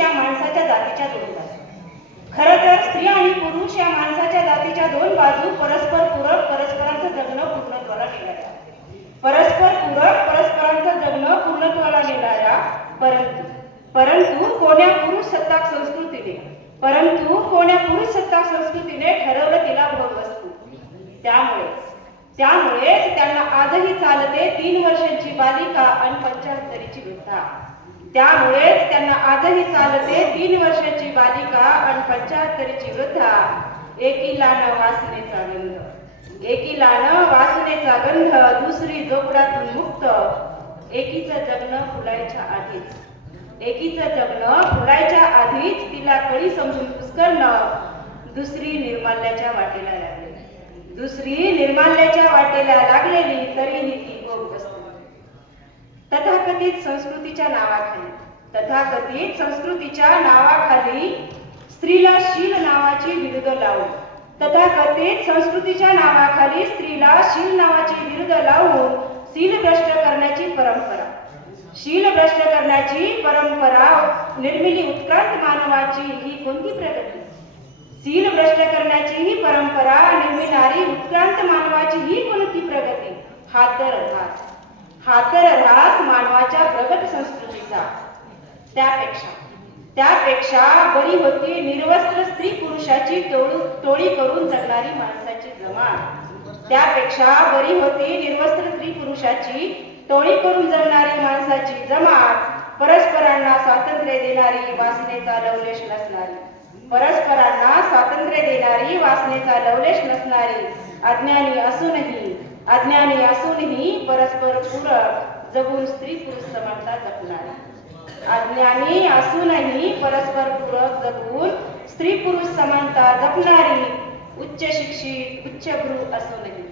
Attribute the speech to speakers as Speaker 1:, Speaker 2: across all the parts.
Speaker 1: या माणसाच्या जातीच्या दोन बाजू. खरं तर स्त्री आणि पुरुष या माणसाच्या जातीच्या दोन बाजू परस्पर पूरक परस्परांचं जगणं पूर्णत्वाला नेणाऱ्या. परस्पर पूरक परस्परांचं जगणं पूर्णत्वाला नेणाऱ्या परंतु परंतु कोण्या पुरुष सत्ताक संस्कृतीने परंतु कोण्या पुरुष सत्ताक संस्कृतीने ठरवलं तिला भोग वस्तू त्यामुळे त्यामुळेच त्यांना आजही चालते तीन वर्षांची बालिका आणि पंचाहत्तरीची वृद्धा. त्यामुळेच त्यांना आजही चालते तीन वर्षाची बालिका आणि पंचाहत्तरीची वृद्धा. एकीलानं वासनेचा गंध. एकीलानं वासनेचा गंध दुसरी झोपडातून मुक्त. एकीचं जगणं फुलायच्या आधीच. एकीचं जगणं फुलायच्या आधीच तिला कळी समजून पुस्करणं दुसरी निर्माल्याच्या वाटेला लागली. दुसरी निर्माल्याच्या वाटेला लागलेली तरीही ती भोग वस्तू तथाकथित संस्कृतीच्या नावाखाली. तथाकथित संस्कृतीच्या नावाखाली स्त्रीला शील नावाची विरुद्ध लावून. तथाकथित संस्कृतीच्या नावाखाली स्त्रीला शील नावाची विरुद्ध लावून शील भ्रष्ट करण्याची परंपरा. शील भ्रष्ट करण्याची परंपरा निर्मिली उत्क्रांत मानवाची ही कोणती प्रगती? शील भ्रष्ट करण्याची ही परंपरा निर्मिणारी उत्क्रांत मानवाची ही कोणती प्रगती? हा तर ऱ्हास हा तर ऱ्हास मानवाच्या प्रगत संस्कृतीचा. त्यापेक्षा त्यापेक्षा बरी होती निर्वस्त्र स्त्री पुरुषाची टोळू टोळी करून जगणारी माणसाची जमात त्यापेक्षा बरी होती निर्वस्त्र स्त्री पुरुषाची टोळी करून जगणारी माणसाची जमात परस्परांना स्वातंत्र्य देणारी वासनेचा लवलेश नसणारी. परस्परांना स्वातंत्र्य देणारी वासनेचा लवलेश नसणारी अज्ञानी असूनही अज्ञानी असूनही परस्पर पूरक जगून स्त्री पुरुष समानता जपणारी. अज्ञानी असूनही परस्पर पूरक जगून स्त्री पुरुष समानता जपणारी उच्च शिक्षित उच्चभ्रू असूनही.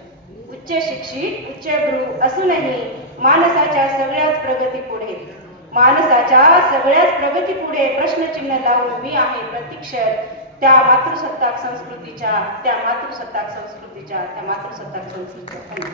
Speaker 1: उच्च शिक्षित उच्चभ्रू असूनही माणसाच्या सगळ्याच प्रगती पुढे. माणसाच्या सगळ्याच प्रगती पुढे प्रश्नचिन्ह लावून मी आहे प्रतीक्षर त्या मातृसत्ताक संस्कृतीच्या त्या मातृसत्ताक संस्कृतीच्या त्या मातृसत्ताक संस्कृतीच्या.